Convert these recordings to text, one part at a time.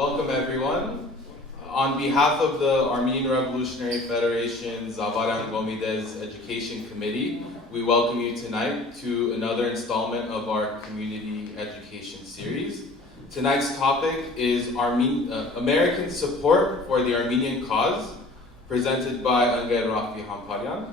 Welcome everyone. On behalf of the Armenian Revolutionary Federation Zavaran Gomidez Education Committee, we welcome you tonight to another installment of our community education series. Tonight's topic is American support for the Armenian cause, presented by Raffi Hamparian.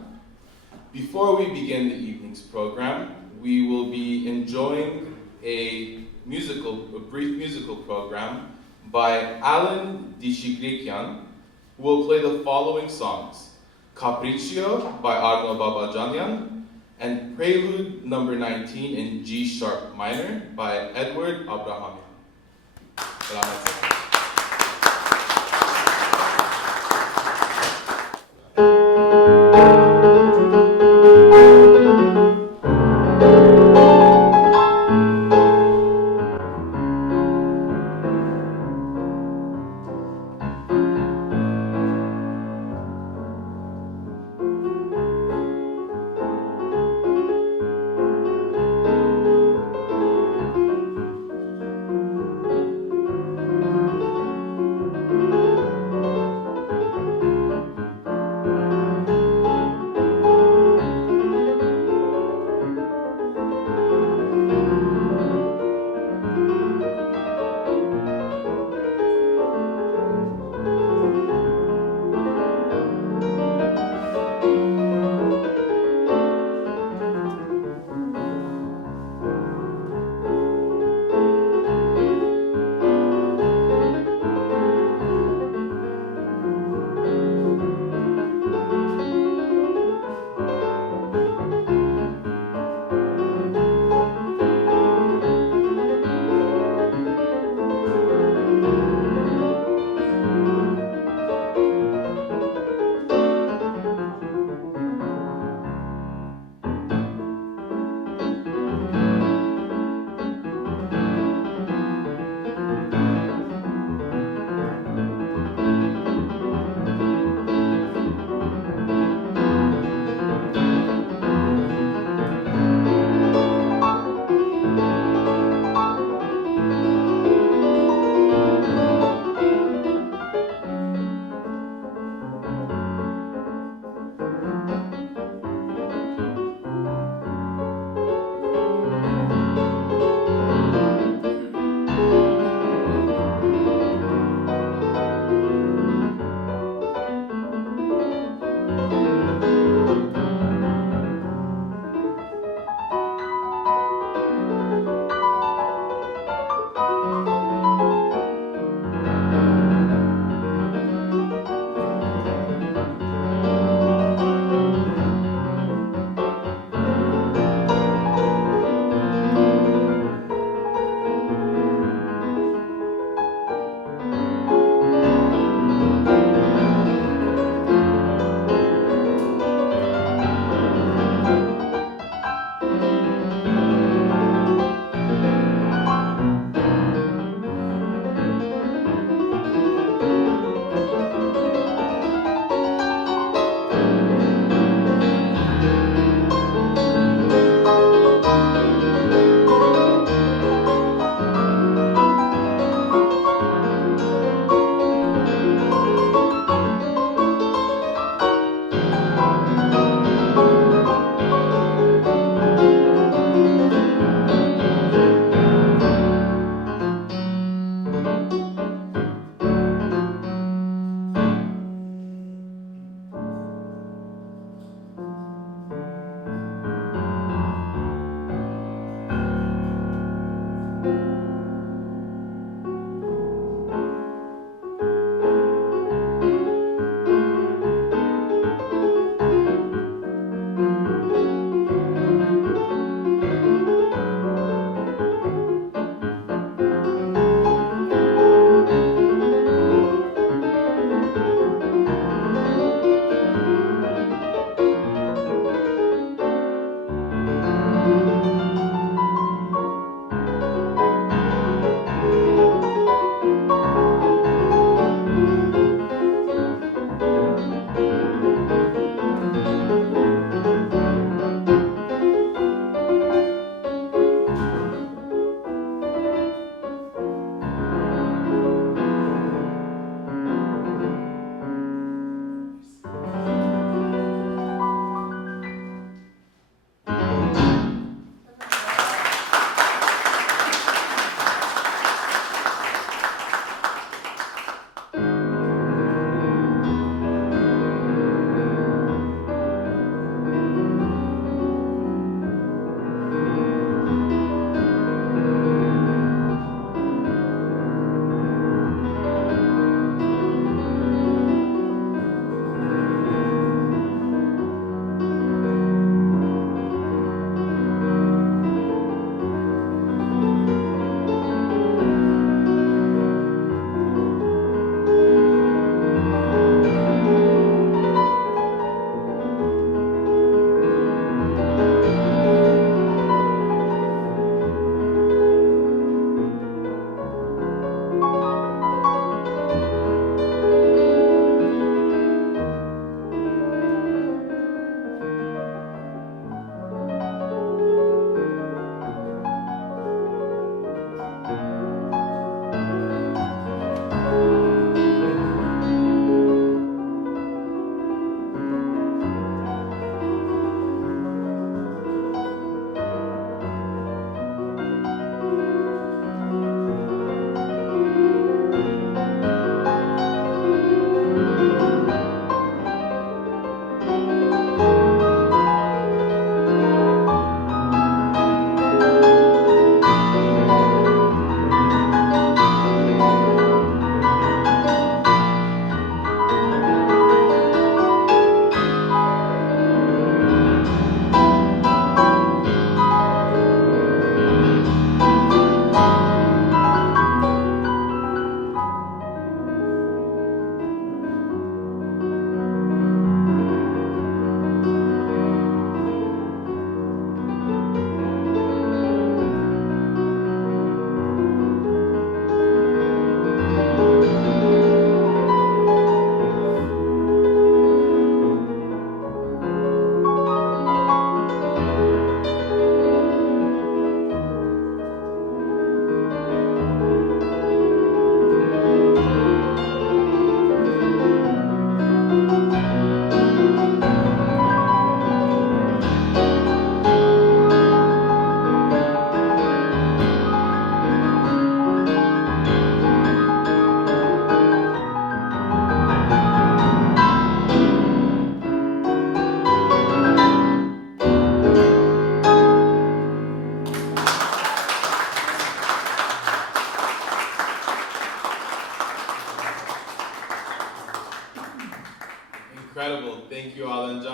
Before we begin the evening's program, we will be enjoying a brief musical program by Alan Dishigrikyan, who will play the following songs: Capriccio by Arno Babajanyan, and Prelude number 19 in G sharp minor by Edward Abrahamian.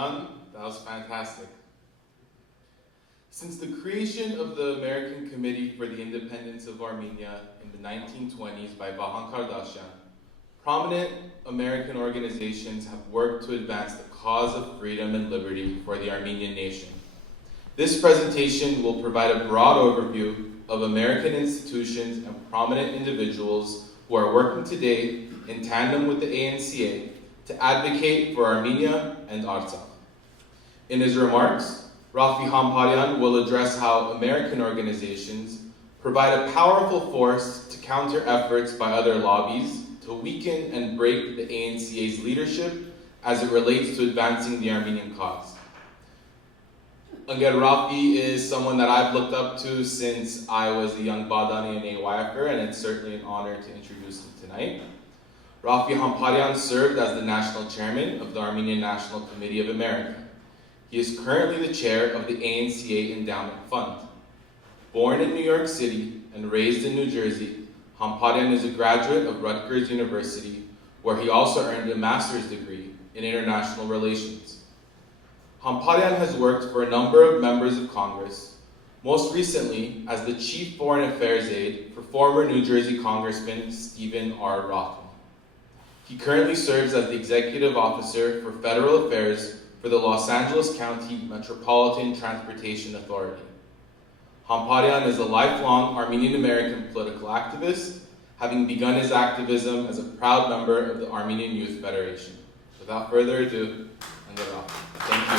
Hamparian. That was fantastic. Since the creation of the American Committee for the Independence of Armenia in the 1920s by Vahan Kardashian, prominent American organizations have worked to advance the cause of freedom and liberty for the Armenian nation. This presentation will provide a broad overview of American institutions and prominent individuals who are working today in tandem with the ANCA to advocate for Armenia and Artsakh. In his remarks, Raffi Hamparian will address how American organizations provide a powerful force to counter efforts by other lobbies to weaken and break the ANCA's leadership as it relates to advancing the Armenian cause. Again, Raffi is someone that I've looked up to since I was a young Badani and AYFer, and it's certainly an honor to introduce him tonight. Raffi Hamparian served as the national chairman of the Armenian National Committee of America. He is currently the chair of the ANCA Endowment Fund. Born in New York City and raised in New Jersey, Hamparian is a graduate of Rutgers University, where he also earned a master's degree in international relations. Hamparian has worked for a number of members of Congress, most recently as the Chief Foreign Affairs Aide for former New Jersey Congressman Stephen R. Rothman. He currently serves as the Executive Officer for Federal Affairs for the Los Angeles County Metropolitan Transportation Authority. Hamparian is a lifelong Armenian-American political activist, having begun his activism as a proud member of the Armenian Youth Federation. Without further ado, I'm going to Raffi. Thank you.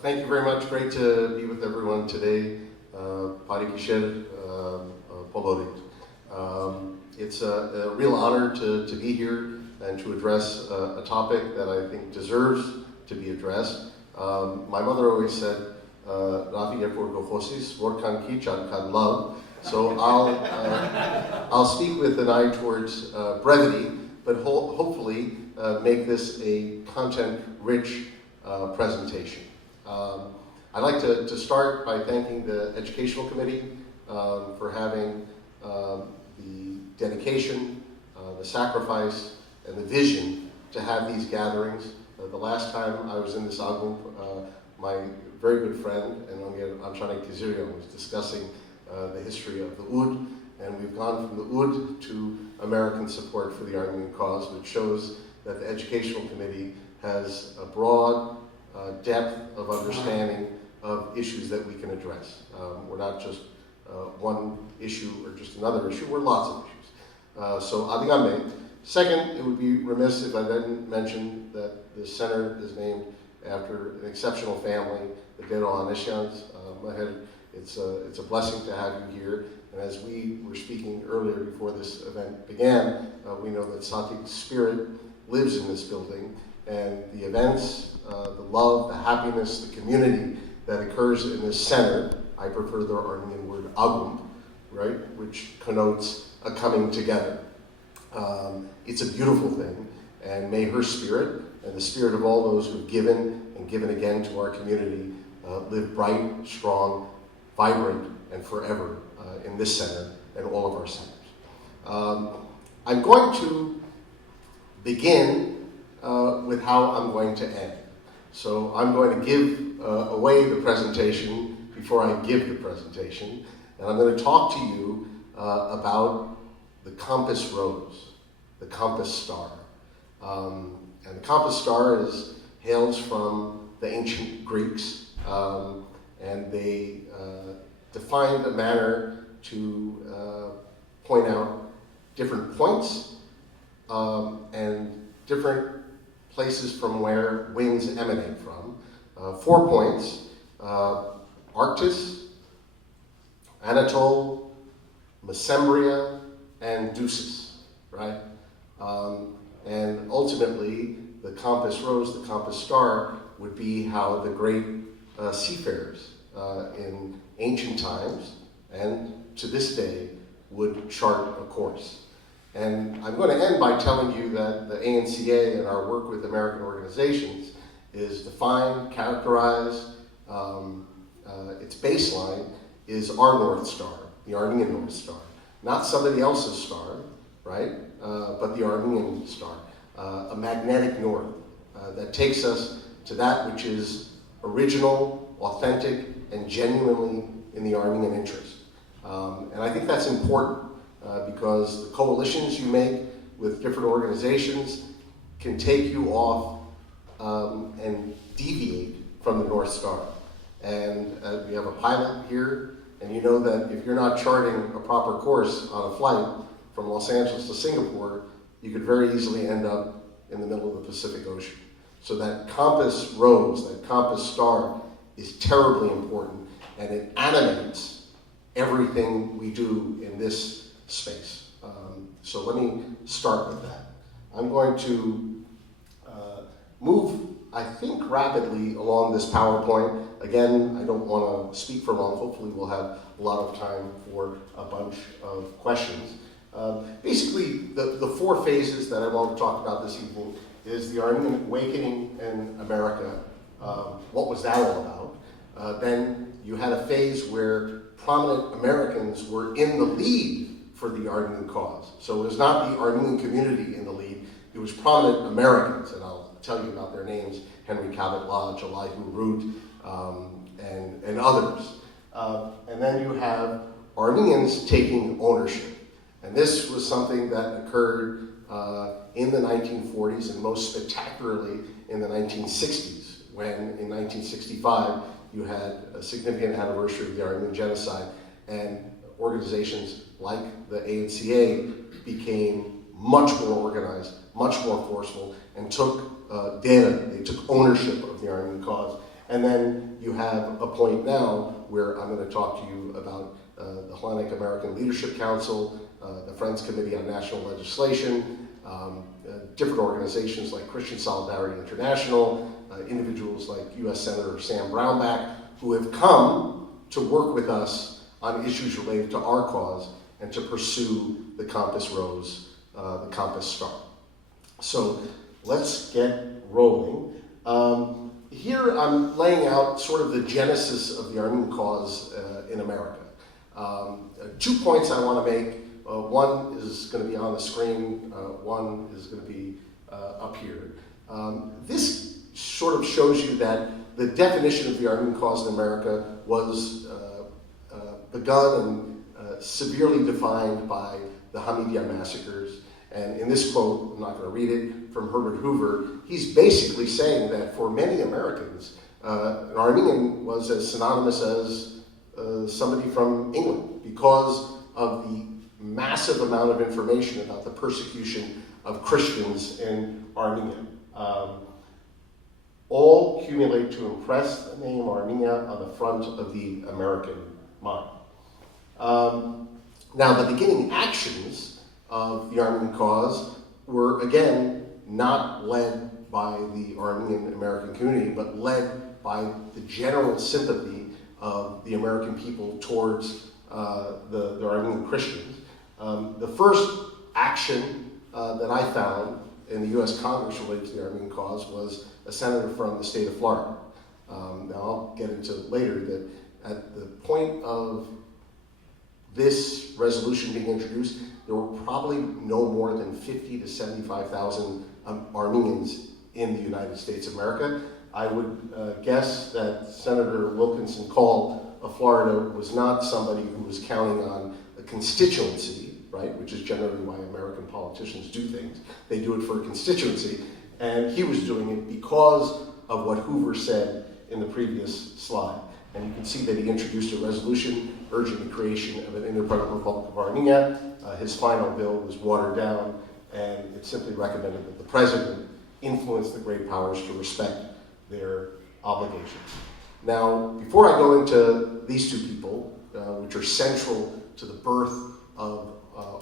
Thank you very much. Great to be with everyone today. It's a real honor to be here and to address a topic that I think deserves to be addressed. My mother always said, Raffi Hamparian, Vorkan Kichan Kan Love. So I'll speak with an eye towards brevity, but hopefully make this a content-rich presentation. I'd like to start by thanking the Educational Committee for having the dedication, the sacrifice, and the vision to have these gatherings. The last time I was in this Agump, my very good friend, and Anchanik Kizirian, was discussing the history of the Oud, and we've gone from the Oud to American support for the Armenian cause, which shows that the Educational Committee has a broad depth of understanding of issues that we can address. We're not just one issue or just another issue, we're lots of issues. So Adigame. Second, it would be remiss if I didn't mention that the center is named after an exceptional family, the Gero Anishyans. It's a blessing to have you here. And as we were speaking earlier before this event began, we know that Satik's spirit lives in this building, and the events, the love, the happiness, the community that occurs in this center, I prefer the Armenian word agump, right, which connotes a coming together. It's a beautiful thing, and may her spirit and the spirit of all those who've given and given again to our community live bright, strong, vibrant, and forever in this center and all of our centers. I'm going to begin with how I'm going to end. So I'm going to give away the presentation before I give the presentation, and I'm going to talk to you about the compass rose, the compass star. And the compass star hails from the ancient Greeks, and they defined a manner to point out different points and different places from where winds emanate from. 4 points: Arctis, Anatole, Mesembria, and Deuces, right? And ultimately, the compass rose, the compass star, would be how the great seafarers in ancient times and to this day would chart a course. And I'm going to end by telling you that the ANCA and our work with American organizations is defined, characterized, its baseline is our North Star, the Armenian North Star. not somebody else's star, right, but the Armenian star, a magnetic north that takes us to that which is original, authentic, and genuinely in the Armenian interest. And I think that's important because the coalitions you make with different organizations can take you off and deviate from the North Star. And we have a pilot here, and you know that if you're not charting a proper course on a flight from Los Angeles to Singapore, you could very easily end up in the middle of the Pacific Ocean. So that compass rose, that compass star, is terribly important, and it animates everything we do in this space. So let me start with that. I'm going to move, I think, rapidly along this PowerPoint. Again, I don't want to speak for long. Hopefully we'll have a lot of time for a bunch of questions. Basically, the four phases that I want to talk about this evening is the Armenian awakening in America. What was that all about? Then you had a phase where prominent Americans were in the lead for the Armenian cause. So it was not the Armenian community in the lead, it was prominent Americans, and I'll tell you about their names: Henry Cabot Lodge, Elihu Root, and others. And then you have Armenians taking ownership. And this was something that occurred in the 1940s, and most spectacularly in the 1960s, when in 1965 you had a significant anniversary of the Armenian genocide, and organizations like the ANCA became much more organized, much more forceful, and took data, they took ownership of the Armenian cause. And then you have a point now where I'm going to talk to you about the Hellenic American Leadership Council, the Friends Committee on National Legislation, different organizations like Christian Solidarity International, individuals like U.S. Senator Sam Brownback, who have come to work with us on issues related to our cause and to pursue the compass rose, the compass star. So let's get rolling. Here I'm laying out sort of the genesis of the Armenian cause in America. 2 points I want to make. One is going to be on the screen, one is going to be up here. This sort of shows you that the definition of the Armenian cause in America was begun and severely defined by the Hamidian massacres. And in this quote, I'm not going to read it, from Herbert Hoover, he's basically saying that for many Americans, an Armenian was as synonymous as somebody from England because of the massive amount of information about the persecution of Christians in Armenia. All accumulate to impress the name Armenia on the front of the American mind. Now, the beginning actions of the Armenian cause were, again, not led by the Armenian American community, but led by the general sympathy of the American people towards the Armenian Christians. The first action that I found in the U.S. Congress related to the Armenian cause was a senator from the state of Florida. Now, I'll get into later that at the point of this resolution being introduced, there were probably no more than 50 to 75,000 Armenians in the United States of America. I would guess that Senator Wilkinson Call of Florida was not somebody who was counting on a constituency, right, which is generally why American politicians do things. They do it for a constituency, and he was doing it because of what Hoover said in the previous slide. And you can see that he introduced a resolution urging the creation of an independent Republic of Armenia. His final bill was watered down, and it simply recommended that the president influence the great powers to respect their obligations. Now, before I go into these two people, which are central to the birth of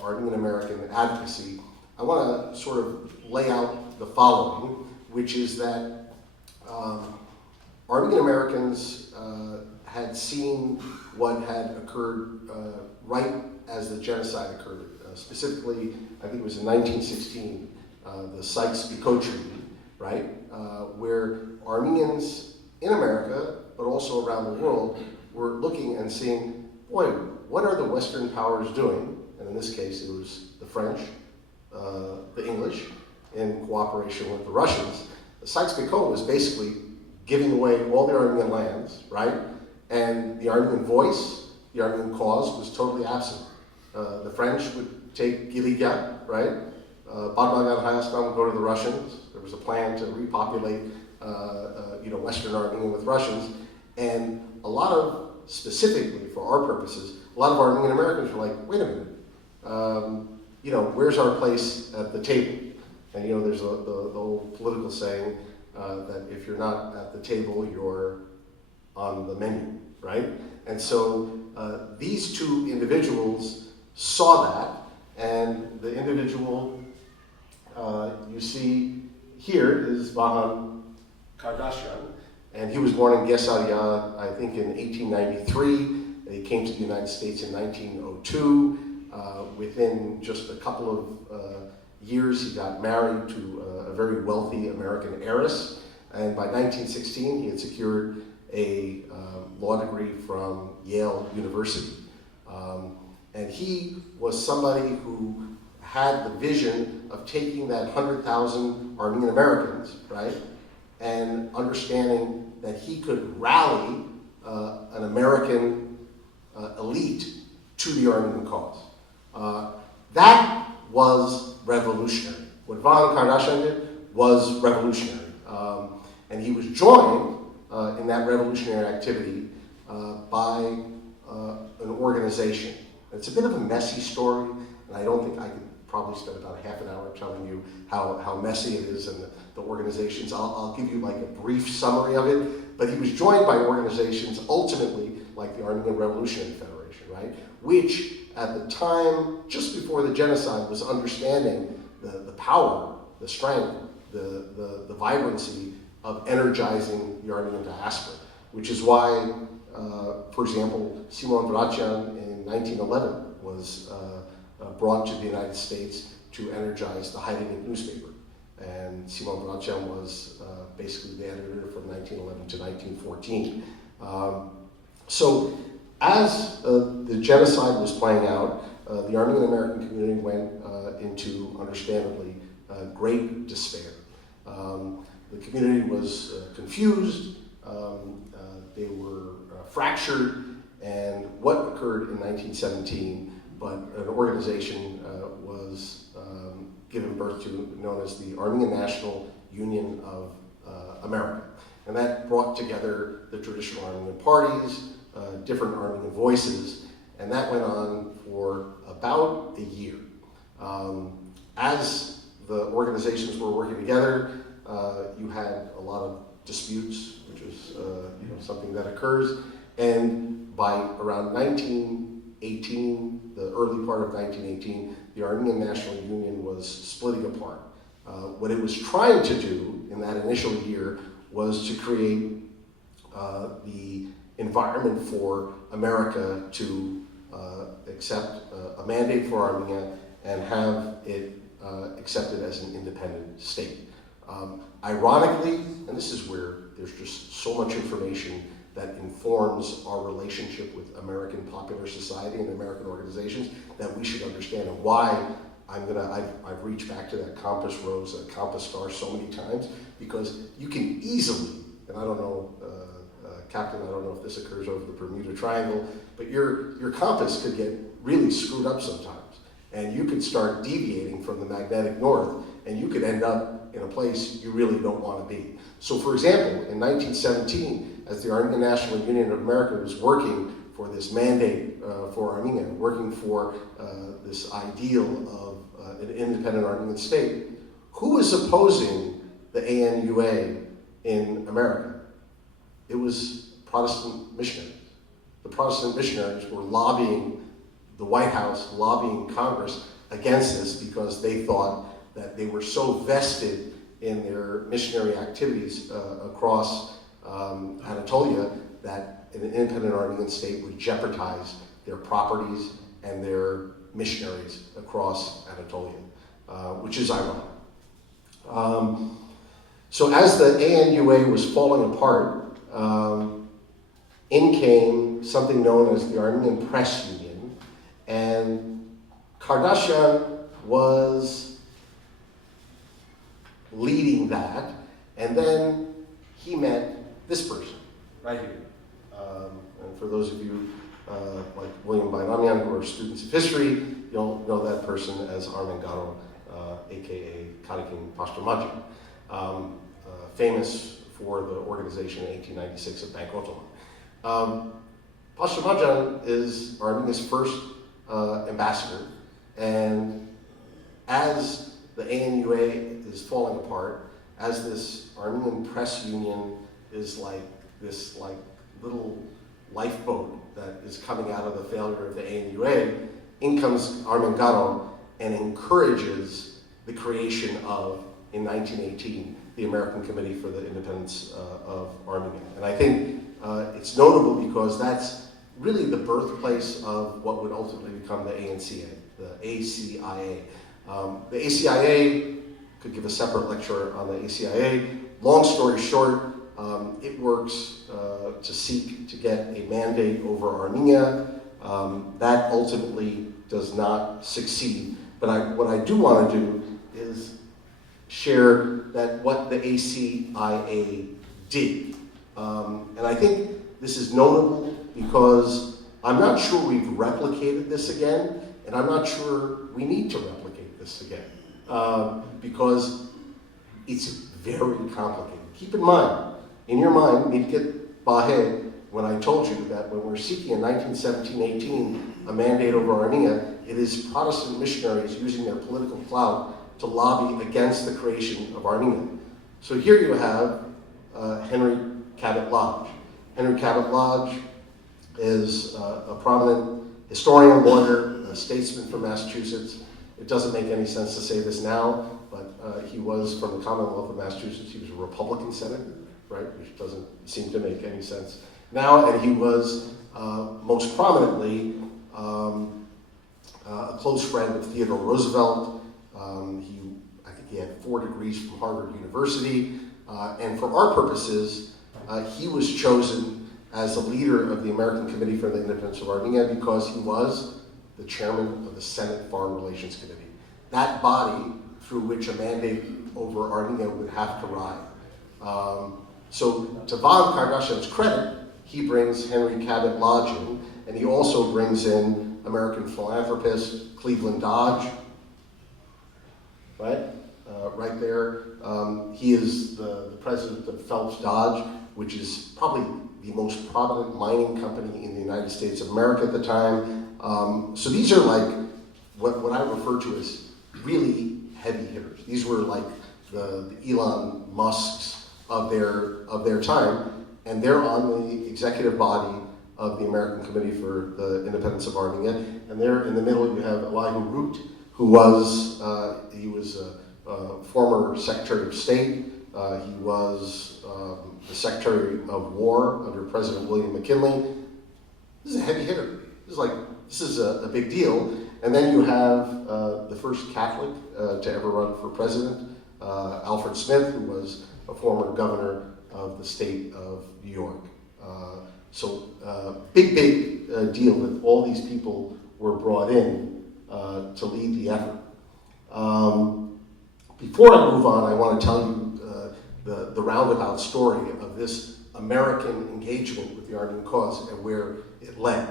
Armenian American advocacy, I want to sort of lay out the following, which is that Armenian Americans had seen what had occurred right as the genocide occurred. Specifically, I think it was in 1916, the Sykes-Picot Treaty, right, where Armenians in America, but also around the world, were looking and seeing, boy, what are the Western powers doing? And in this case, it was the French, the English, in cooperation with the Russians. The Sykes-Picot was basically giving away all the Armenian lands, right? And the Armenian voice, the Armenian cause was totally absent. The French would take Dishigrikyan, right? Badmagan Hayastan would go to the Russians. There was a plan to repopulate, Western Armenia with Russians. And a lot of, specifically for our purposes, a lot of Armenian Americans were like, wait a minute, where's our place at the table? And there's the old political saying that if you're not at the table, you're on the menu, right? And so these two individuals saw that, and the individual you see here is Vahan Kardashian, and he was born in Gesaria, I think in 1893. He came to the United States in 1902. Within just a couple of years, he got married to a very wealthy American heiress, and by 1916, he had secured a law degree from Yale University. And he was somebody who had the vision of taking that 100,000 Armenian Americans, right, and understanding that he could rally an American elite to the Armenian cause. That was revolutionary. What Vahan Kardashian did was revolutionary. And he was joined in that revolutionary activity by an organization. It's a bit of a messy story, and I don't think I could probably spend about half an hour telling you how messy it is and the organizations. I'll give you like a brief summary of it, but he was joined by organizations ultimately like the Armenian Revolutionary Federation, right? Which at the time, just before the genocide, was understanding the power, the strength, the vibrancy of energizing the Armenian diaspora, which is why, for example, Simon Vracian in 1911 was brought to the United States to energize the Heidelberg newspaper. And Simon Vracian was basically the editor from 1911 to 1914. So as the genocide was playing out, the Armenian American community went into, understandably, great despair. The community was confused, they were fractured, and what occurred in 1917, but an organization was given birth to known as the Armenian National Union of America. And that brought together the traditional Armenian parties, different Armenian voices, and that went on for about a year. As the organizations were working together, you had a lot of disputes, which is something that occurs, and by around 1918, the early part of 1918, the Armenian National Union was splitting apart. What it was trying to do in that initial year was to create the environment for America to accept a mandate for Armenia and have it accepted as an independent state. Ironically, and this is where there's just so much information that informs our relationship with American popular society and American organizations that we should understand, and why I've reached back to that compass rose, that compass star so many times, because you can easily, and I don't know, Captain, I don't know if this occurs over the Bermuda Triangle, but your compass could get really screwed up sometimes, and you could start deviating from the magnetic north, and you could end up in a place you really don't want to be. So, for example, in 1917, as the Armenian National Union of America was working for this mandate for Armenia, working for this ideal of an independent Armenian state, who was opposing the ANUA in America? It was Protestant missionaries. The Protestant missionaries were lobbying the White House, lobbying Congress against this because they thought that they were so vested in their missionary activities across Anatolia that an independent Armenian state would jeopardize their properties and their missionaries across Anatolia, which is ironic. So as the ANUA was falling apart, in came something known as the Armenian Press Union, and Kardashian was leading that, and then he met this person right here. And for those of you like William Bayramian, who are students of history, you'll know that person as Armenian, aka Karikin Pashtumajan, famous for the organization in 1896 of Bank Ottoman. Pashtumajan is Armenia's first ambassador, and as the ANUA is falling apart, as this Armenian press union is like this little lifeboat that is coming out of the failure of the ANUA, in comes Armen Garo and encourages the creation of, in 1918, the American Committee for the Independence of Armenia. And I think it's notable because that's really the birthplace of what would ultimately become the ANCA, the ACIA. The ACIA, could give a separate lecture on the ACIA. Long story short, it works to seek to get a mandate over Armenia. That ultimately does not succeed. But what I do want to do is share that what the ACIA did. And I think this is notable because I'm not sure we've replicated this again, and I'm not sure we need to replicate this again, because it's very complicated. Keep in mind, in your mind, Midget Bahe, when I told you that when we're seeking in 1917-18 a mandate over Armenia, it is Protestant missionaries using their political clout to lobby against the creation of Armenia. So here you have Henry Cabot Lodge. Henry Cabot Lodge is a prominent historian, lawyer, a statesman from Massachusetts. It doesn't make any sense to say this now, but he was from the Commonwealth of Massachusetts. He was a Republican senator, right, which doesn't seem to make any sense now, and he was most prominently a close friend of Theodore Roosevelt. I think he had 4 degrees from Harvard University, and for our purposes, he was chosen as the leader of the American Committee for the Independence of Armenia because he was the chairman of the Senate Foreign Relations Committee, that body through which a mandate over Armenia would have to ride. So to Von Kardashian's credit, he brings Henry Cabot Lodge in, and he also brings in American philanthropist Cleveland Dodge, right? Right there. He is the president of Phelps Dodge, which is probably the most prominent mining company in the United States of America at the time. So these are like what I refer to as really heavy hitters. These were like the Elon Musks of their time, and they're on the executive body of the American Committee for the Independence of Armenia. And there in the middle you have Elihu Root, who was a former Secretary of State. He was the Secretary of War under President William McKinley. This is a heavy hitter. This is a big deal. And then you have the first Catholic to ever run for president, Alfred Smith, who was a former governor of the state of New York. So big deal that all these people were brought in to lead the effort. Before I move on, I want to tell you the roundabout story of this American engagement with the Armenian cause and where it led.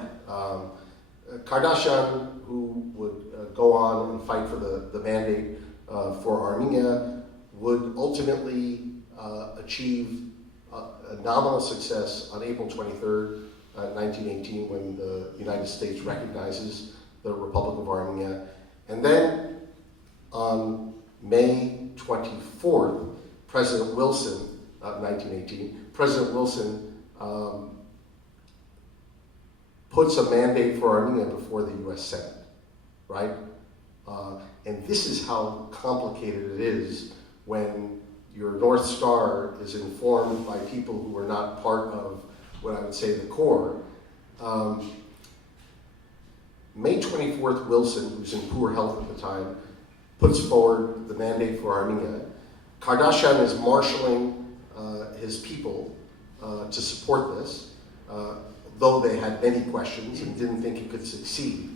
Kardashian, who would go on and fight for the mandate for Armenia, would ultimately achieve a nominal success on April 23rd, 1918, when the United States recognizes the Republic of Armenia. And then on May 24th, President Wilson, 1918, President Wilson puts a mandate for Armenia before the US Senate, right? And this is how complicated it is when your North Star is informed by people who are not part of what I would say the core. May 24th, Wilson, who's in poor health at the time, puts forward the mandate for Armenia. Kardashian is marshaling his people to support this, though they had many questions and didn't think it could succeed.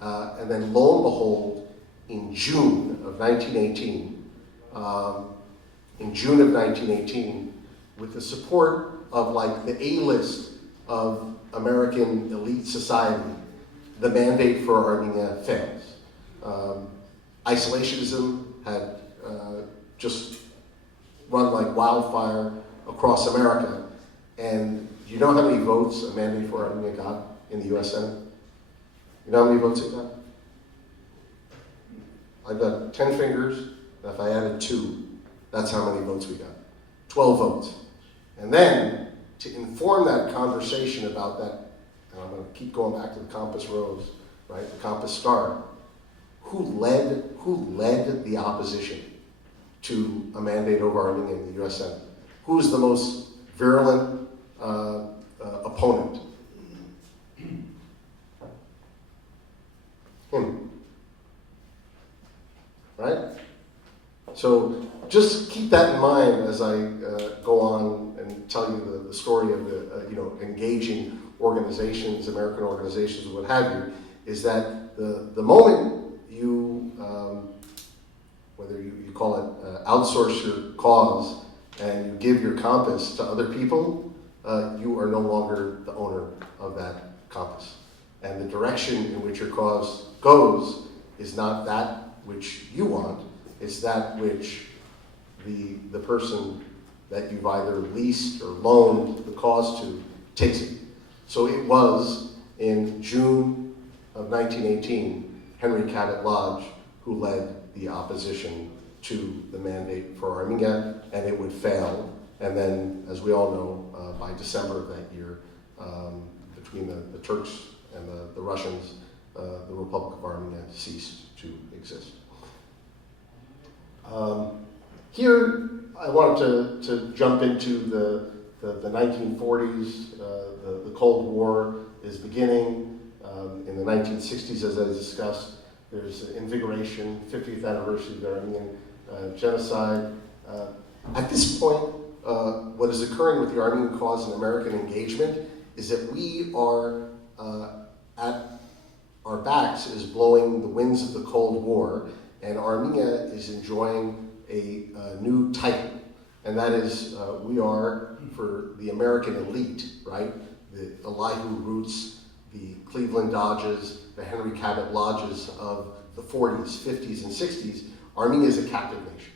And then lo and behold, in June of 1918, with the support of like the A-list of American elite society, the mandate for Armenia fails. Isolationism had just run like wildfire across America. And do you know how many votes a mandate for Armenia got in the US Senate? You know how many votes it got? I've got 10 fingers, and if I added 2, that's how many votes we got. 12 votes. And then, to inform that conversation about that, and I'm going to keep going back to the Compass Rose, right, the Compass Star, who led the opposition to a mandate over Armenia in the US Senate? Who was the most virulent opponent? Him. Right? So just keep that in mind as I go on and tell you the story of the engaging organizations, American organizations, what have you, is that the moment you, whether you call it outsource your cause and you give your compass to other people, you are no longer the owner of that compass. And the direction in which your cause goes is not that which you want, it's that which the person that you've either leased or loaned the cause to takes it. So it was in June of 1918, Henry Cabot Lodge who led the opposition to the mandate for Armenia, and it would fail. And then, as we all know, by December of that year, between the Turks and the Russians, the Republic of Armenia ceased to exist. Here, I wanted to jump into the 1940s. The Cold War is beginning. In the 1960s, as I discussed, there's invigoration, 50th anniversary of the Armenian genocide. At this point, what is occurring with the Armenian cause and American engagement is that we are at our backs is blowing the winds of the Cold War, and Armenia is enjoying a new title, and that is we are, for the American elite, right, the Elihu Roots, the Cleveland Dodges, the Henry Cabot Lodges of the 40s, 50s, and 60s, Armenia is a captive nation.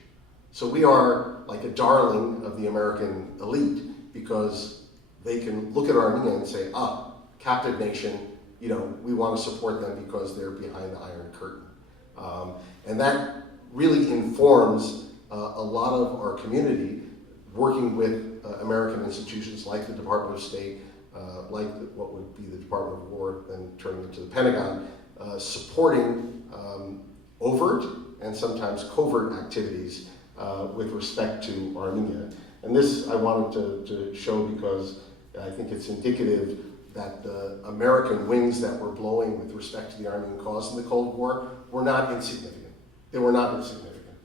So we are like a darling of the American elite because they can look at Armenia and say, captive nation, we want to support them because they're behind the Iron Curtain. And that really informs a lot of our community working with American institutions like the Department of State, like what would be the Department of War, then turning into the Pentagon, supporting overt and sometimes covert activities with respect to Armenia. And this I wanted to show because I think it's indicative that the American winds that were blowing with respect to the Armenian cause in the Cold War were not insignificant. They were not insignificant.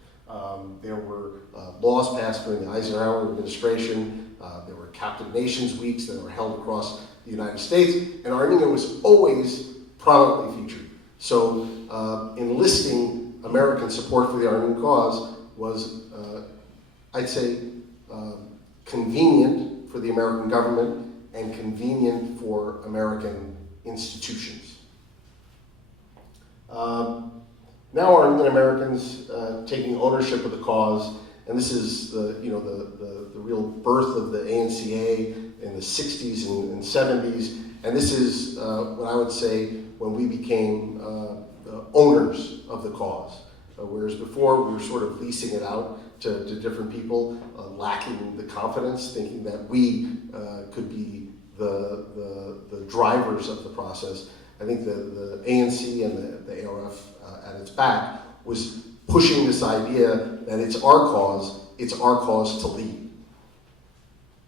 There were laws passed during the Eisenhower administration. There were captive nations weeks that were held across the United States, and Armenia was always prominently featured. So enlisting American support for the Armenian cause was, I'd say, convenient for the American government and convenient for American institutions. Now Armenian Americans taking ownership of the cause, and this is the real birth of the ANCA in the 60s and 70s, and this is what I would say when we became the owners of the cause. Whereas before we were sort of leasing it out to different people, lacking the confidence, thinking that we could be the drivers of the process. I think the ANC and the ARF at its back was pushing this idea that it's our cause to lead.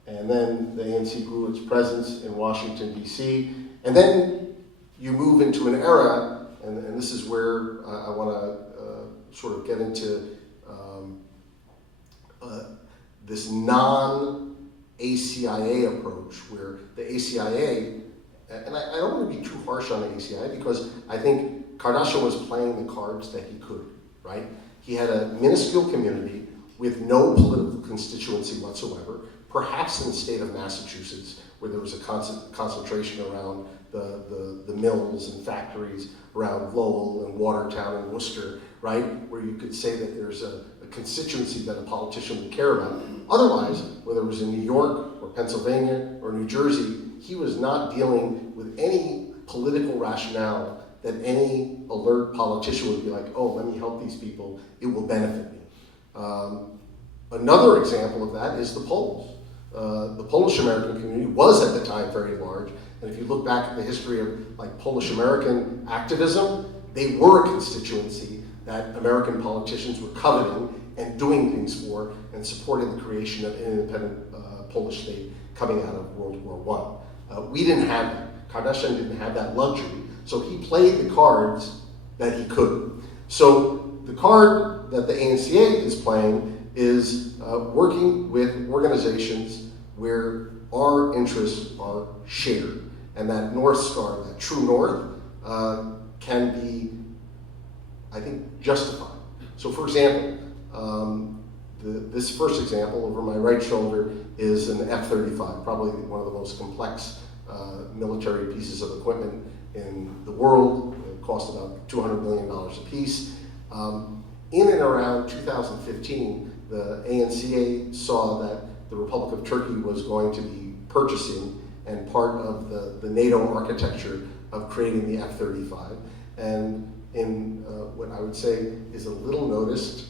And then the ANC grew its presence in Washington, D.C. And then you move into an era, and this is where I want to sort of get into this non-ACIA approach, where the ACIA, and I don't want to be too harsh on the ACIA because I think Kardashian was playing the cards that he could, right? He had a minuscule community with no political constituency whatsoever, perhaps in the state of Massachusetts, where there was a concentration around the mills and factories around Lowell and Watertown and Worcester, right? Where you could say that there's a constituency that a politician would care about. Otherwise, whether it was in New York or Pennsylvania or New Jersey, he was not dealing with any political rationale that any alert politician would be like, oh, let me help these people, it will benefit me. Another example of that is the Poles. The Polish American community was at the time very large, and if you look back at the history of like Polish American activism, they were a constituency that American politicians were coveting and doing things for and supporting the creation of an independent Polish state coming out of World War I. We didn't have that. Kardashian didn't have that luxury, so he played the cards that he could. So the card that the ANCA is playing is working with organizations where our interests are shared, and that North Star, that true north, can be, I think, justified. So for example, this first example over my right shoulder is an F-35, probably one of the most complex military pieces of equipment in the world. It cost about $200 million a piece. In and around 2015, the ANCA saw that the Republic of Turkey was going to be purchasing and part of the NATO architecture of creating the F-35. And in what I would say is a little noticed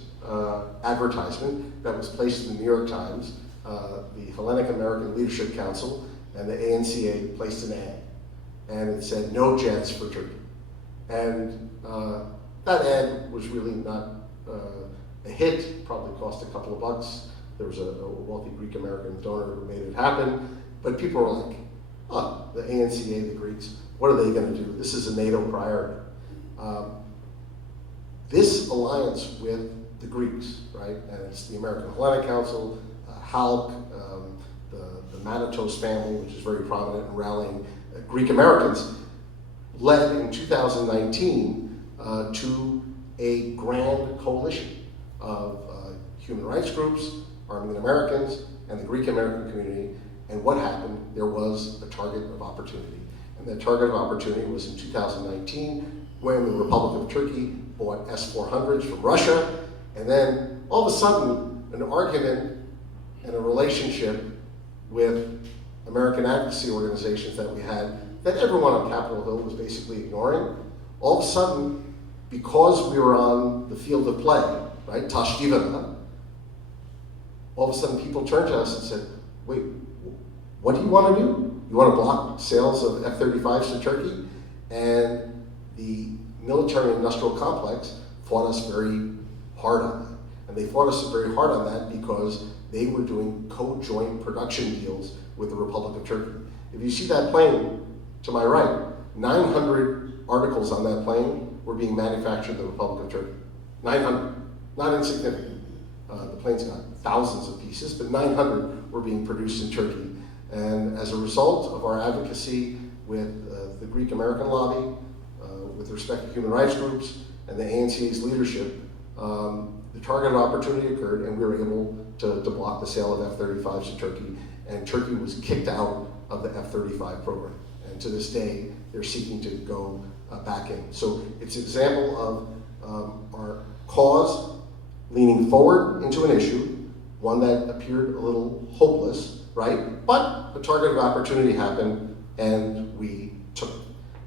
advertisement that was placed in the New York Times, the Hellenic American Leadership Council and the ANCA placed an ad. And it said, no jets for Turkey. And that ad was really not a hit, probably cost a couple of bucks. There was a wealthy Greek American donor who made it happen. But people were like, oh, the ANCA, the Greeks, what are they going to do? This is a NATO priority. This alliance with the Greeks, right, and it's the American Hellenic Council, HALC, the Manatos family, which is very prominent in rallying Greek Americans, led in 2019 to a grand coalition of human rights groups, Armenian Americans, and the Greek American community. And what happened? There was a target of opportunity. And that target of opportunity was in 2019 when the Republic of Turkey bought S-400s from Russia. And then all of a sudden, an argument and a relationship with American advocacy organizations that we had that everyone on Capitol Hill was basically ignoring. All of a sudden, because we were on the field of play, right, Tashkivana, all of a sudden people turned to us and said, wait, what do you want to do? You want to block sales of F-35s to Turkey? And the military-industrial complex fought us very hard on that. And they fought us very hard on that because they were doing co-joint production deals with the Republic of Turkey. If you see that plane to my right, 900 articles on that plane were being manufactured in the Republic of Turkey. 900, not insignificant. The plane's got thousands of pieces, but 900 were being produced in Turkey. And as a result of our advocacy with the Greek American lobby, with respect to human rights groups, and the ANCA's leadership, the target of opportunity occurred, and we were able to block the sale of F-35s to Turkey, and Turkey was kicked out of the F-35 program. And to this day, they're seeking to go back in. So it's an example of our cause leaning forward into an issue, one that appeared a little hopeless, right? But a target of opportunity happened, and we took it.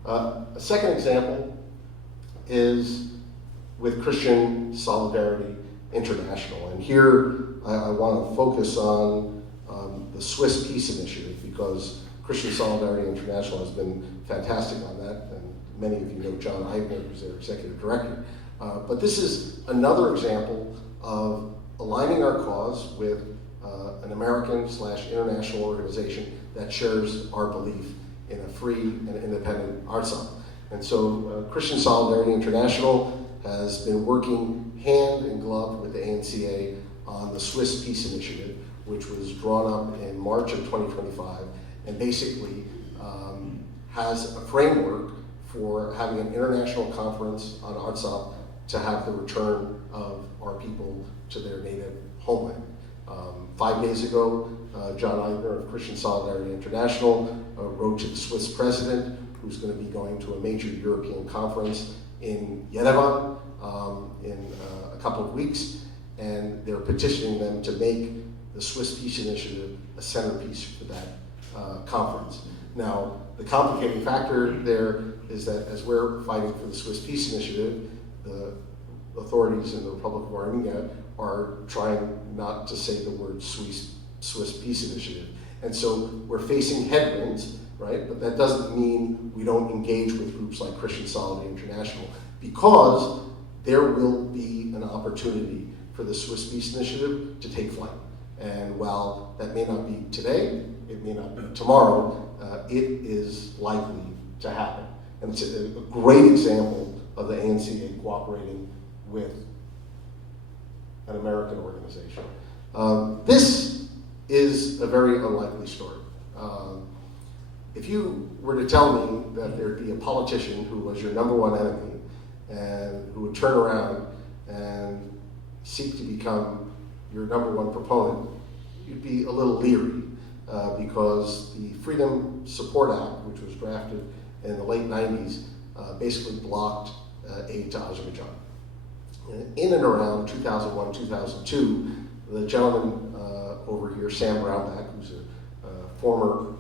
A second example is with Christian Solidarity International. And here I want to focus on the Swiss Peace Initiative, because Christian Solidarity International has been fantastic on that, and many of you know John Eibner, who's their executive director. But this is another example of aligning our cause with an American/international organization that shares our belief in a free and independent artsal. And so Christian Solidarity International has been working hand in glove with the ANCA on the Swiss Peace Initiative, which was drawn up in March of 2025, and basically has a framework for having an international conference on Artsakh to have the return of our people to their native homeland. 5 days ago, John Eidner of Christian Solidarity International wrote to the Swiss president, who's going to be going to a major European conference in Yerevan in a couple of weeks, and they're petitioning them to make the Swiss Peace Initiative a centerpiece for that conference. Now, the complicating factor there is that as we're fighting for the Swiss Peace Initiative, the authorities in the Republic of Armenia are trying not to say the word Swiss Peace Initiative. And so we're facing headwinds, right? But that doesn't mean we don't engage with groups like Christian Solidarity International, because there will be an opportunity for the Swiss Peace Initiative to take flight. And while that may not be today, it may not be tomorrow, it is likely to happen. And it's a great example of the ANCA cooperating with an American organization. This is a very unlikely story. If you were to tell me that there'd be a politician who was your number one enemy and who would turn around and seek to become your number one proponent, you'd be a little leery, because the Freedom Support Act, which was drafted in the late 90s, basically blocked aid to Azerbaijan. In and around 2001, 2002, the gentleman over here, Sam Brownback, who's a former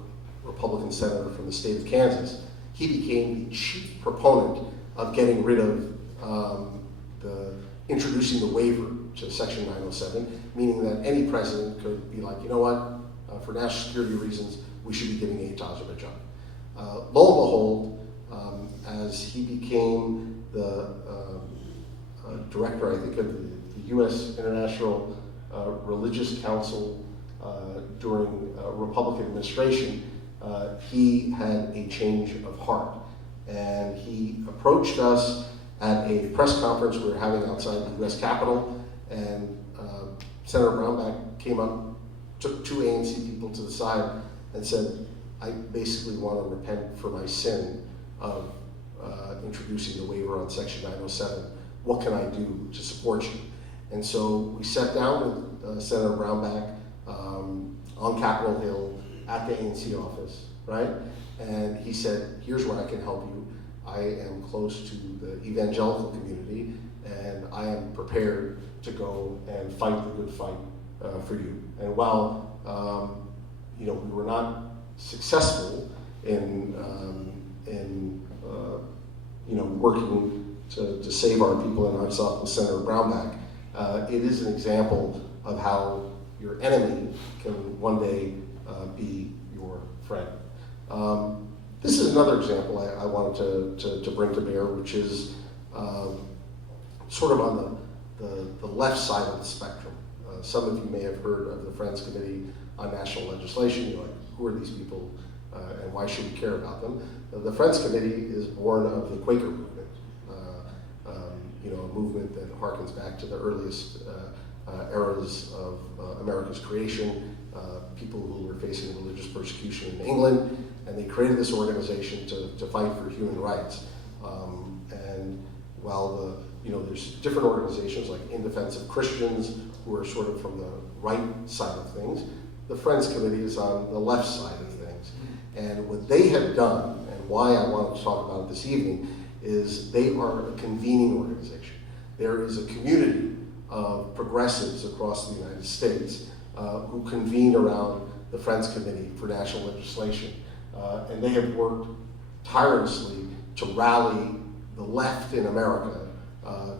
Republican senator from the state of Kansas, he became the chief proponent of getting rid of introducing the waiver to Section 907, meaning that any president could be like, you know what, for national security reasons, we should be giving aid to Azerbaijan. Lo and behold, as he became the director, I think, of the U.S. International Religious Council during Republican administration, he had a change of heart. And he approached us at a press conference we were having outside the U.S. Capitol, and Senator Brownback came up, took 2 ANC people to the side, and said, I basically want to repent for my sin of introducing the waiver on Section 907. What can I do to support you? And so we sat down with Senator Brownback on Capitol Hill at the ANC office, right? And he said, here's where I can help you. I am close to the evangelical community, and I am prepared to go and fight the good fight for you. And while we were not successful in working to save our people in Artsakh with Senator Brownback, it is an example of how your enemy can one day be your friend. This is another example I wanted to bring to bear, which is sort of on the left side of the spectrum. Some of you may have heard of the Friends Committee on National Legislation. You're like, who are these people and why should we care about them? The Friends Committee is born of the Quaker movement, a movement that harkens back to the earliest eras of America's creation, people who were facing religious persecution in England, and they created this organization to fight for human rights. And while there's different organizations like In Defense of Christians, who are sort of from the right side of things, the Friends Committee is on the left side of things. And what they have done, and why I wanted to talk about it this evening, is they are a convening organization. There is a community of progressives across the United States who convene around the Friends Committee for National Legislation. And they have worked tirelessly to rally the left in America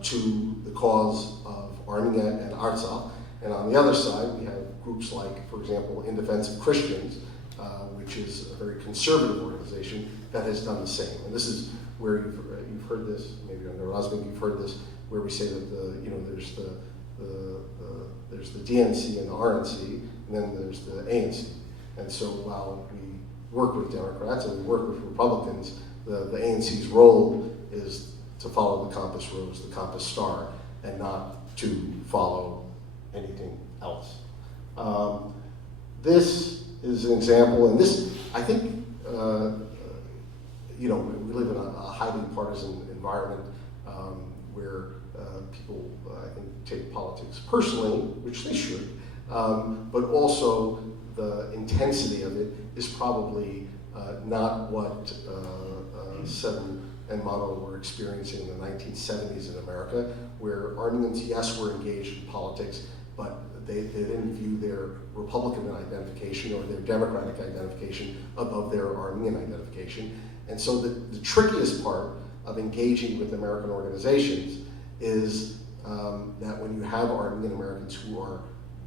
to the cause of Armenia and Artsakh. And on the other side, we have groups like, for example, In Defense of Christians, which is a very conservative organization that has done the same. And this is where you've heard this, maybe under Rosman you've heard this, where we say that there's the DNC and the RNC, and then there's the ANC. And so while we work with Democrats and we work with Republicans, the ANC's role is to follow the compass rose, the compass star, and not to follow anything else. This is an example, and this, I think, we live in a highly partisan environment where people, I think, take politics personally, which they should, but also the intensity of it is probably not what Seven and Mano were experiencing in the 1970s in America, where Armenians, yes, were engaged in politics, but they didn't view their Republican identification or their Democratic identification above their Armenian identification. And so the trickiest part of engaging with American organizations is that when you have Armenian Americans who are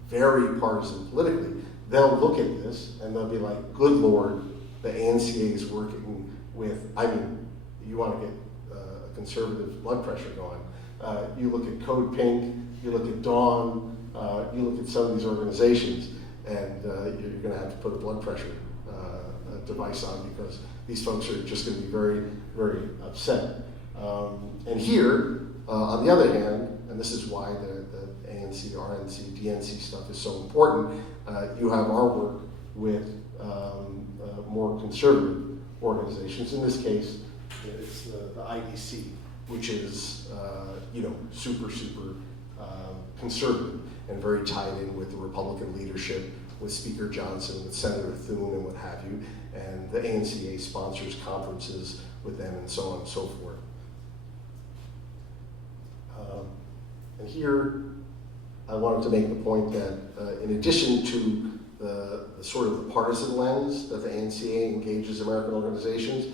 very partisan politically, they'll look at this and they'll be like, good Lord, the ANCA is working with, you want to get a conservative blood pressure going. You look at Code Pink, you look at Dawn, you look at some of these organizations, and you're going to have to put a blood pressure device on, because these folks are just going to be very, very upset. And here, on the other hand, and this is why the ANC, RNC, DNC stuff is so important, you have our work with more conservative organizations. In this case, it's the IDC, which is super conservative and very tied in with the Republican leadership, with Speaker Johnson, with Senator Thune, and what have you. And the ANCA sponsors conferences with them, and so on and so forth. And here, I wanted to make the point that in addition to the sort of the partisan lens that the ANCA engages American organizations,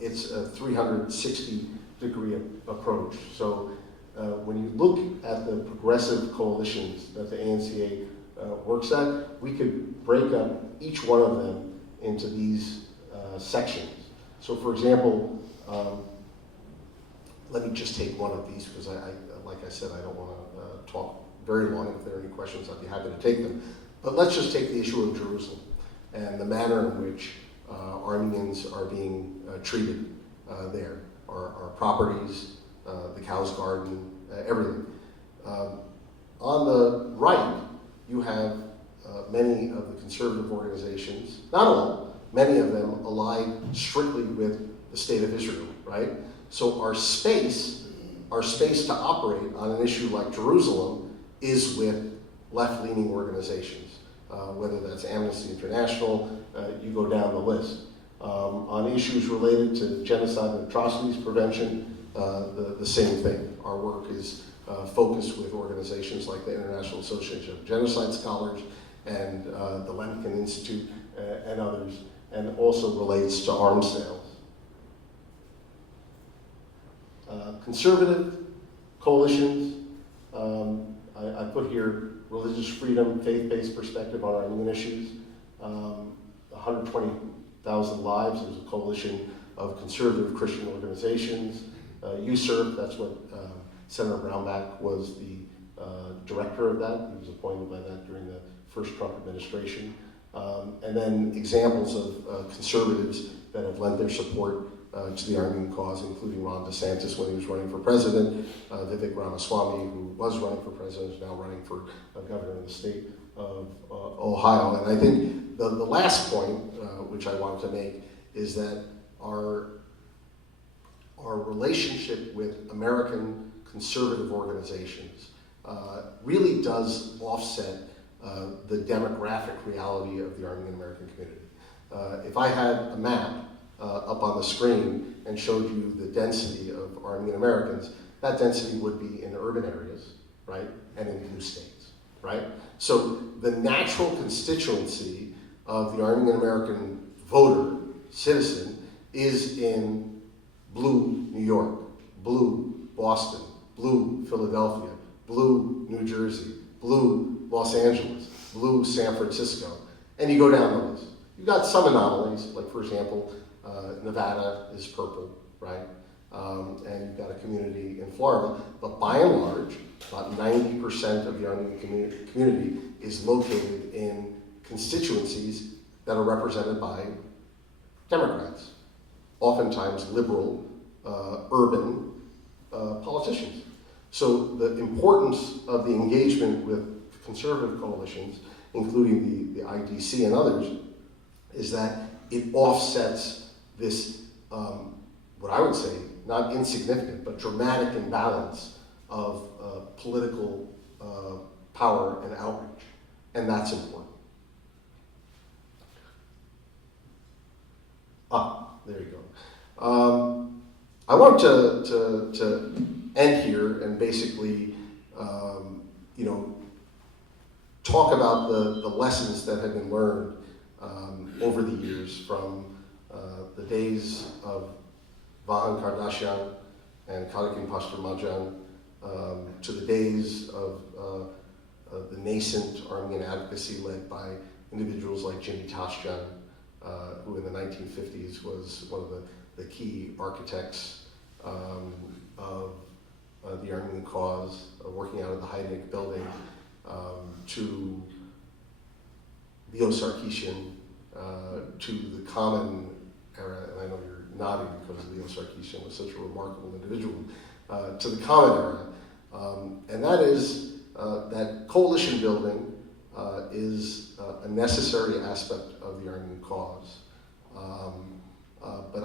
it's a 360-degree approach. So when you look at the progressive coalitions that the ANCA works at, we could break up each one of them into these sections. So for example, let me just take one of these, because like I said, I don't want to talk very long. If there are any questions, I'd be happy to take them. But let's just take the issue of Jerusalem and the manner in which Armenians are being treated there. Our properties, the Cow's Garden, everything. On the right, you have many of the conservative organizations, not all, many of them allied strictly with the state of Israel, right? So our space to operate on an issue like Jerusalem is with left-leaning organizations, whether that's Amnesty International, you go down the list. On issues related to genocide and atrocities prevention, the same thing. Our work is focused with organizations like the International Association of Genocide Scholars and the Lemkin Institute and others, and also relates to arms sales. Conservative coalitions, I put here religious freedom, faith-based perspective on Armenian issues. 120,000 Lives is a coalition of conservative Christian organizations. USERP, that's what Senator Brownback was the director of that. He was appointed by that during the first Trump administration. And then examples of conservatives that have lent their support to the Armenian cause, including Ron DeSantis when he was running for president, Vivek Ramaswamy, who was running for president, is now running for governor in the state of Ohio. And I think the last point, which I wanted to make, is that our relationship with American conservative organizations really does offset the demographic reality of the Armenian American community. If I had a map up on the screen and showed you the density of Armenian Americans, that density would be in urban areas, right, and in blue states, right? So the natural constituency of the Armenian American voter, citizen, is in blue New York, blue Boston, blue Philadelphia, blue New Jersey, blue Los Angeles, blue San Francisco, and you go down the list. You've got some anomalies, like for example, Nevada is purple, right? And you've got a community in Florida, but by and large, about 90% of the Armenian community is located in constituencies that are represented by Democrats, oftentimes liberal, urban politicians. So the importance of the engagement with conservative coalitions, including the IDC and others, is that it offsets this what I would say, not insignificant, but dramatic imbalance of political power and outreach. And that's important. There you go. I want to end here and basically, talk about the lessons that have been learned over the years from the days of Vahan Kardashian and Karakin Pashturmajan to the days of the nascent Armenian advocacy led by individuals like Jimmy Tashjan, who in the 1950s was one of the key architects of the Armenian cause, working out of the Heidelberg building, to Leo Sarkisian, to the common era, and I know you're nodding because Leo Sarkisian was such a remarkable individual, to the common era, and that is that coalition building is a necessary aspect of the Armenian cause. But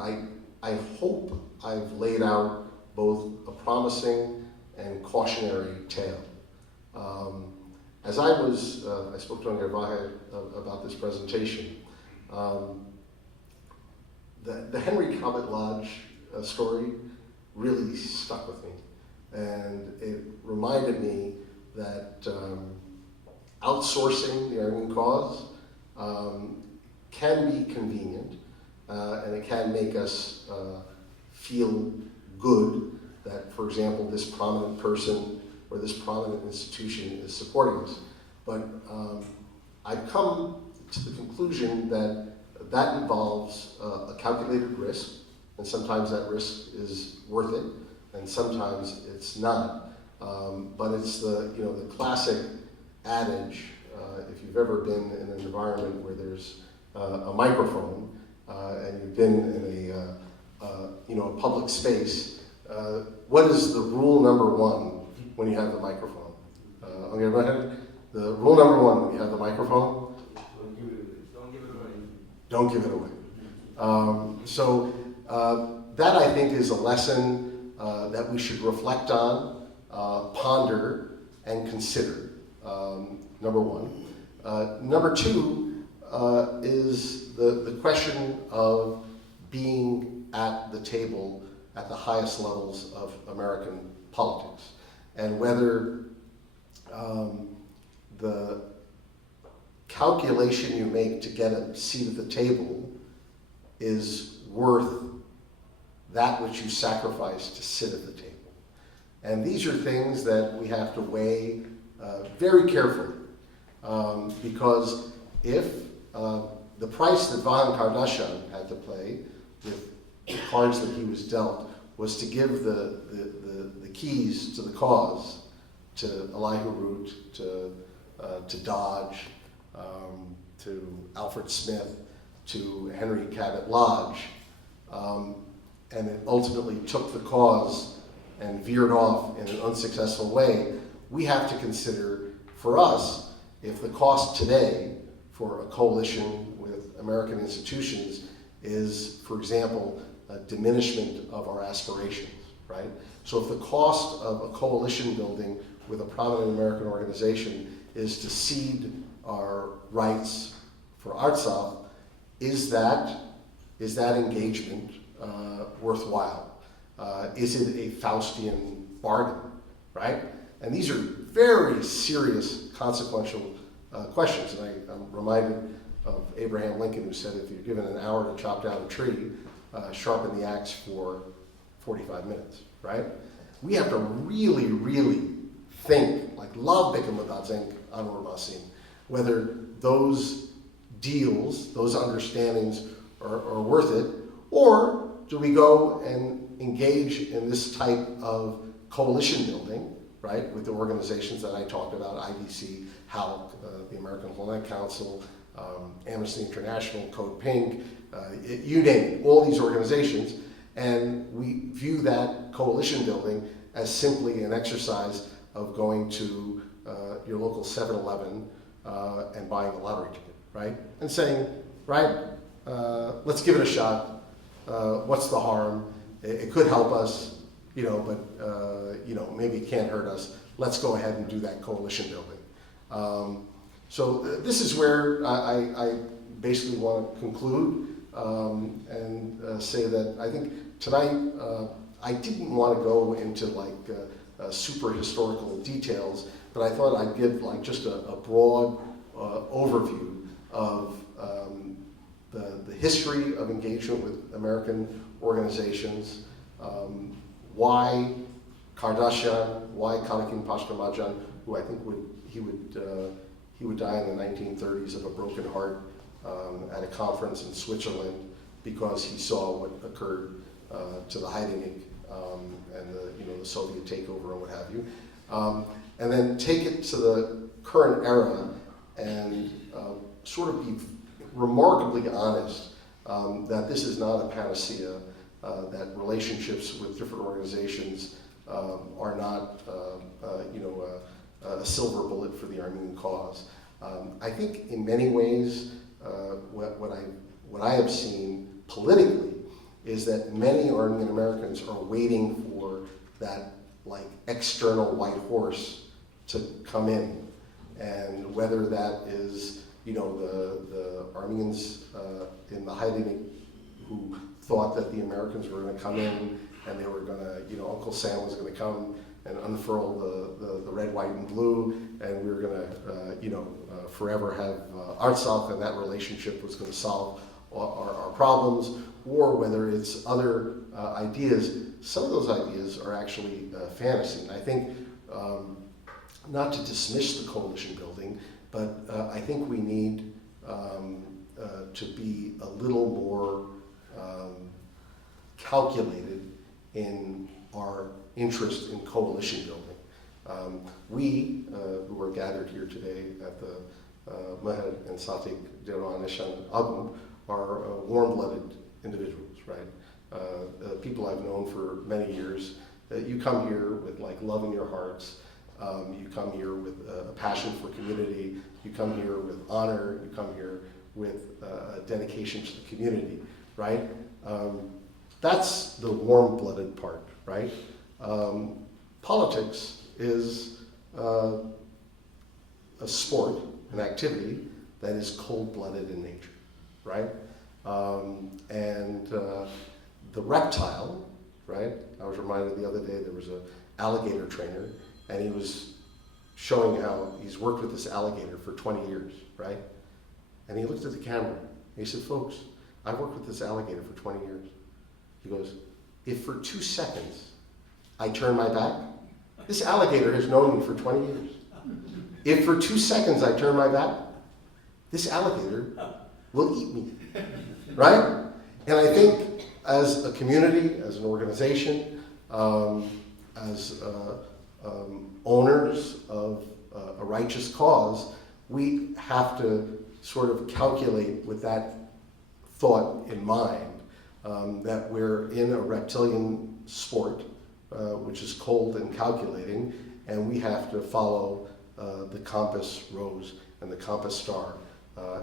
I hope I've laid out both a promising and cautionary tale. As I spoke to Angervahe about this presentation, the Henry Cabot Lodge story really stuck with me. And it reminded me that outsourcing the Armenian cause can be convenient, and it can make us feel good that, for example, this prominent person or this prominent institution is supporting us. But I've come to the conclusion that that involves a calculated risk, and sometimes that risk is worth it, and sometimes it's not. But it's the classic adage, if you've ever been in an environment where there's a microphone and you've been in a public space, what is the rule number one when you have the microphone? Okay, go ahead. The rule number one when you have the microphone? Don't give it away. Don't give it away. So that, I think, is a lesson that we should reflect on, ponder, and consider, number one. Number two is the question of being at the table at the highest levels of American politics, and whether the calculation you make to get a seat at the table is worth that which you sacrifice to sit at the table. And these are things that we have to weigh very carefully, because if the price that Vahan Kardashian had to play with the cards that he was dealt was to give the keys to the cause to Elihu Root, to Dodge, to Alfred Smith, to Henry Cabot Lodge, and it ultimately took the cause and veered off in an unsuccessful way. We have to consider, for us, if the cost today for a coalition with American institutions is, for example, a diminishment of our aspirations, right? So if the cost of a coalition building with a prominent American organization is to cede our rights for Artsakh, is that engagement worthwhile? Is it a Faustian bargain, right? And these are very serious, consequential questions. And I'm reminded of Abraham Lincoln, who said, if you're given an hour to chop down a tree, sharpen the axe for 45 minutes, right? We have to really, really think, like love Bekamadadzenk Anurbasim, whether those deals, those understandings are worth it, or do we go and engage in this type of coalition building, right, with the organizations that I talked about, IDC, HALC, the American Hellenic Council, Amnesty International, Code Pink, you name it, all these organizations, and we view that coalition building as simply an exercise of going to your local 7-Eleven and buying a lottery ticket, right? And saying, right, let's give it a shot. what's the harm? It could help us, but maybe it can't hurt us. Let's go ahead and do that coalition building. So this is where I basically want to conclude and say that I think tonight I didn't want to go into super historical details, but I thought I'd give just a broad overview of the history of engagement with American organizations, why Kardashian, why Kalakin Pashtamajan, who I think he would die in the 1930s of a broken heart at a conference in Switzerland because he saw what occurred to the Heidenik and the Soviet takeover and what have you, and then take it to the current era and sort of be remarkably honest that this is not a panacea, that relationships with different organizations are not a silver bullet for the Armenian cause. I think in many ways what I have seen politically is that many Armenian Americans are waiting for that external white horse to come in, and whether that is the Armenians in the Heidenik who thought that the Americans were going to come in and they were going to, Uncle Sam was going to come and unfurl the red, white, and blue, and we were going to, forever have Artsakh, and that relationship was going to solve our problems, or whether it's other ideas. Some of those ideas are actually fantasy, and I think, not to dismiss the coalition building, but I think we need to be a little more calculated in our interest in coalition building. We, who are gathered here today at the Mehed and Satik Deran Eshan Abu, are warm-blooded individuals, right? People I've known for many years. You come here with love in your hearts. You come here with a passion for community. You come here with honor. You come here with dedication to the community, right? That's the warm-blooded part, right? Politics is a sport, an activity that is cold-blooded in nature, right? And the reptile, right? I was reminded the other day there was an alligator trainer, and he was showing how he's worked with this alligator for 20 years, right? And he looked at the camera, and he said, folks, I've worked with this alligator for 20 years. He goes, if for 2 seconds I turn my back, this alligator has known me for 20 years. If for 2 seconds I turn my back, this alligator will eat me, right? And I think as a community, as an organization, as owners of a righteous cause, we have to sort of calculate with that thought in mind, that we're in a reptilian sport, which is cold and calculating, and we have to follow the compass rose and the compass star.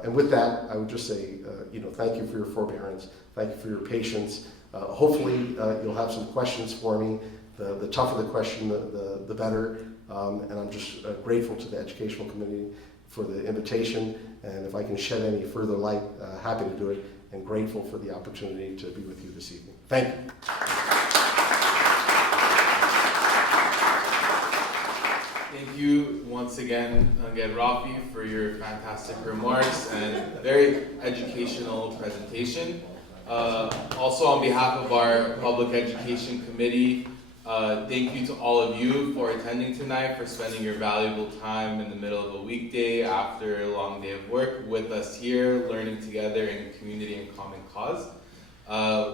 And with that, I would just say, thank you for your forbearance, thank you for your patience. Hopefully, you'll have some questions for me. The tougher the question, the better. And I'm just grateful to the Educational Committee for the invitation. And if I can shed any further light, happy to do it. And grateful for the opportunity to be with you this evening. Thank you. Thank you once again, Raffi, for your fantastic remarks and very educational presentation. Also, on behalf of our Public Education Committee, thank you to all of you for attending tonight, for spending your valuable time in the middle of a weekday after a long day of work with us here, learning together in community and common cause.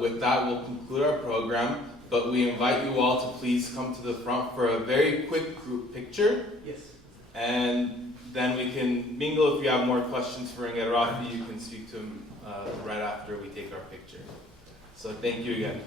With that, we'll conclude our program, but we invite you all to please come to the front for a very quick group picture. Yes. And then we can mingle. If you have more questions for Raffi, you can speak to him right after we take our picture. So thank you again.